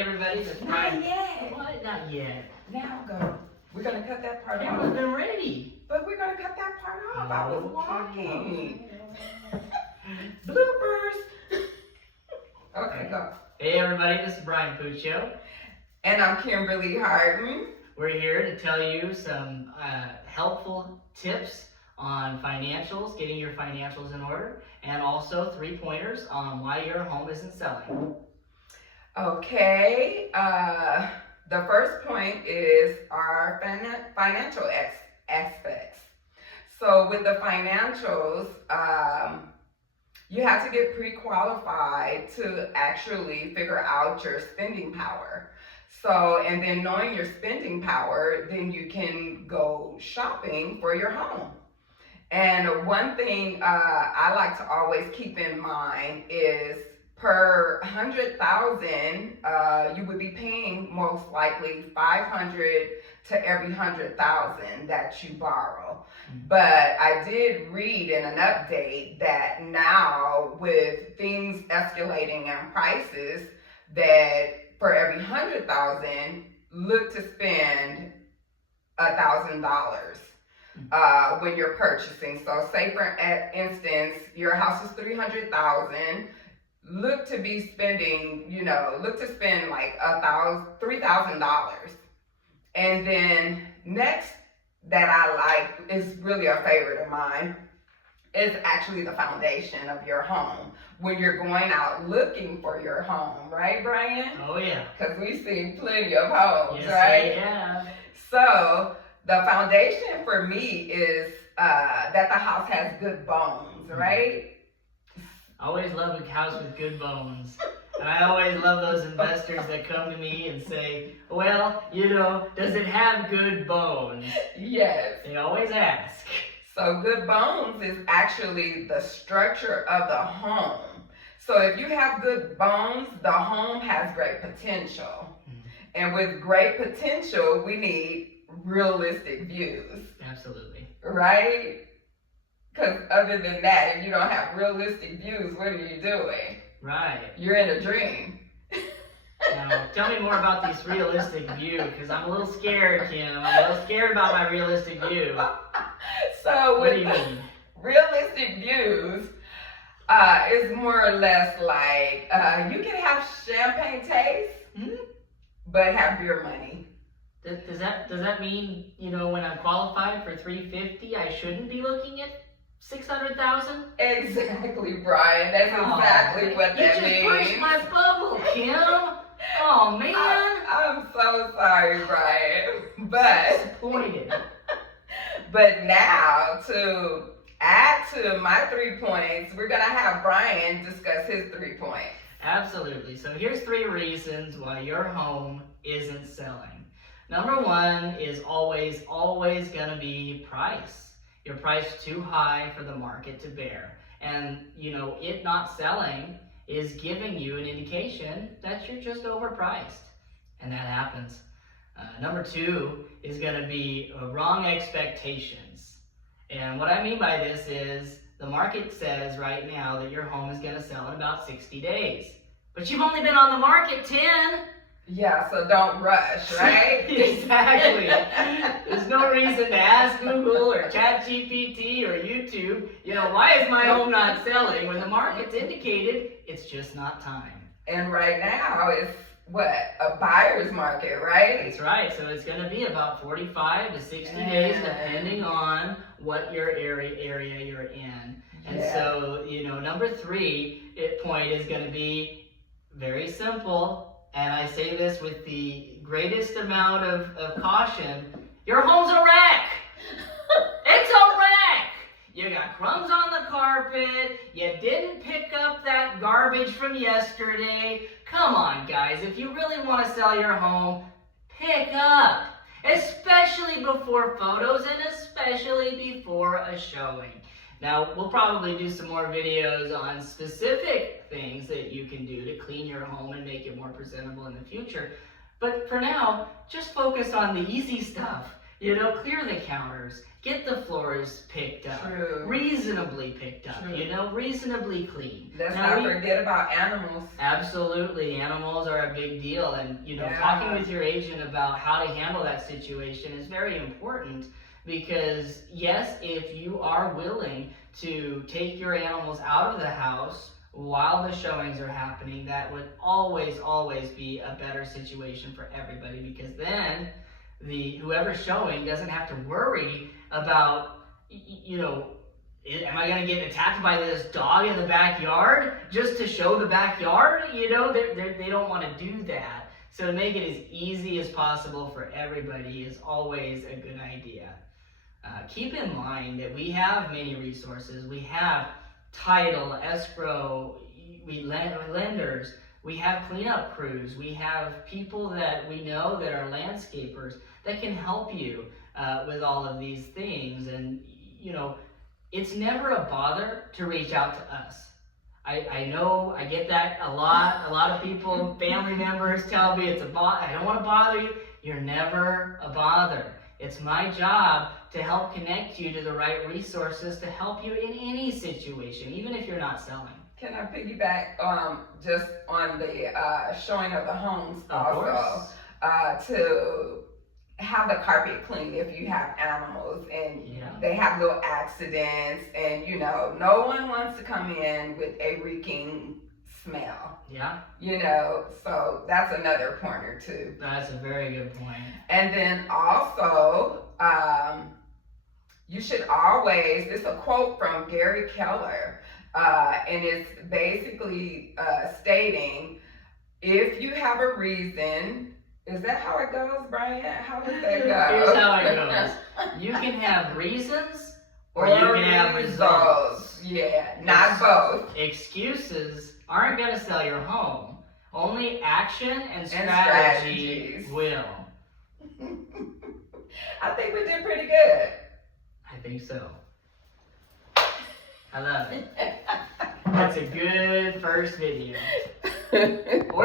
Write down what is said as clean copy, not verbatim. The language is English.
Hey everybody, that's Not Brian. yet. What? Not yet. Now go. We're gonna cut that part Camera's off. been ready. But we're gonna cut that part off. I was walking. Okay. Bloopers. Okay, go. Hey everybody, this is Brian Puccio. And I'm Kimberly Harden. We're here to tell you some helpful tips on financials, getting your financials in order, and also 3 pointers on why your home isn't selling. Okay, the first point is our financial aspects. So with the financials, you have to get pre-qualified to actually figure out your spending power. So, and then knowing your spending power, then you can go shopping for your home. And one thing I like to always keep in mind is per 100,000, you would be paying most likely 500 to every 100,000 that you borrow. But I did read in an update that now with things escalating in prices, that for every 100,000, look to spend $1,000 when you're purchasing. So say for instance, your house is 300,000. Look to be spending, look to spend like $3,000. And then next that I like is really a favorite of mine is actually the foundation of your home. When you're going out looking for your home, right, Brian? Oh yeah. Because we've seen plenty of homes, Yes, right? Yeah. So the foundation for me is that the house has good bones, right? I always love a house with good bones. And I always love those investors that come to me and say, well, does it have good bones? Yes. They always ask. So good bones is actually the structure of the home. So if you have good bones, the home has great potential. And with great potential, we need realistic views. Absolutely. Right? Because other than that, if you don't have realistic views, what are you doing? Right. You're in a dream. Now, tell me more about this realistic view, because I'm a little scared, Kim. I'm a little scared about my realistic view. So What with do you mean? realistic views, is more or less like you can have champagne taste, but have beer money. Does that mean, when I'm qualified for $350, I shouldn't be looking at $600,000? Exactly, Brian. That's exactly what that means. You just pushed my bubble, Kim. Oh man. I'm so sorry, Brian. But Disappointed. But now to add to my 3 points, we're gonna have Brian discuss his 3 points. Absolutely. So here's 3 reasons why your home isn't selling. Number 1 is always gonna be price. Your price too high for the market to bear. And it not selling is giving you an indication that you're just overpriced. And that happens. Number 2 is gonna be wrong expectations. And what I mean by this is the market says right now that your home is gonna sell in about 60 days. But you've only been on the market 10. Yeah, so don't rush, right? Exactly. There's no reason to ask Google or ChatGPT or YouTube, why is my home not selling when the market's indicated it's just not time. And right now it's a buyer's market, right? That's right. So it's going to be about 45 to 60 days depending on what your area you're in. And so, number 3 point is going to be very simple. And I say this with the greatest amount of caution. Your home's a wreck. It's a wreck. You got crumbs on the carpet. You didn't pick up that garbage from yesterday. Come on, guys. If you really want to sell your home, pick up. Especially before photos and especially before a showing. Now, we'll probably do some more videos on specific things that you can do to clean your home and make it more presentable in the future. But for now, just focus on the easy stuff. You know, clear the counters, get the floors picked up, True. reasonably picked up, True. you know, reasonably clean. Let's Now, not forget about animals. Absolutely, animals are a big deal, and you know, Yeah. talking with your agent about how to handle that situation is very important because yes, if you are willing to take your animals out of the house while the showings are happening, that would always be a better situation for everybody because then whoever's showing doesn't have to worry about you know, am I going to get attacked by this dog in the backyard just to show the backyard? You know, they don't want to do that. So to make it as easy as possible for everybody is always a good idea. Keep in mind that we have many resources. We have title, escrow, lenders, we have cleanup crews, we have people that we know that are landscapers that can help you with all of these things. And you know, it's never a bother to reach out to us. I know, I get that a lot. A lot of people, family members tell me it's a bother. I don't want to bother you. You're never a bother. It's my job to help connect you to the right resources to help you in any situation, even if you're not selling. Can I piggyback just on the showing of the homes Of also? course. To have the carpet clean if you have animals and Yeah. they have little accidents, and you know, no one wants to come in with a reeking smell. Yeah, You know, so that's another pointer too. that's a very good point. And then also, you should always, this is a quote from Gary Keller, and it's basically stating, if you have a reason, is that how it goes, Brian? How does that go? Here's how it goes. You can have reasons or you can have results. Yeah, not both. Excuses aren't going to sell your home. Only action and strategies. strategy will. I think we did pretty good. I think so. I love it. That's a good first video.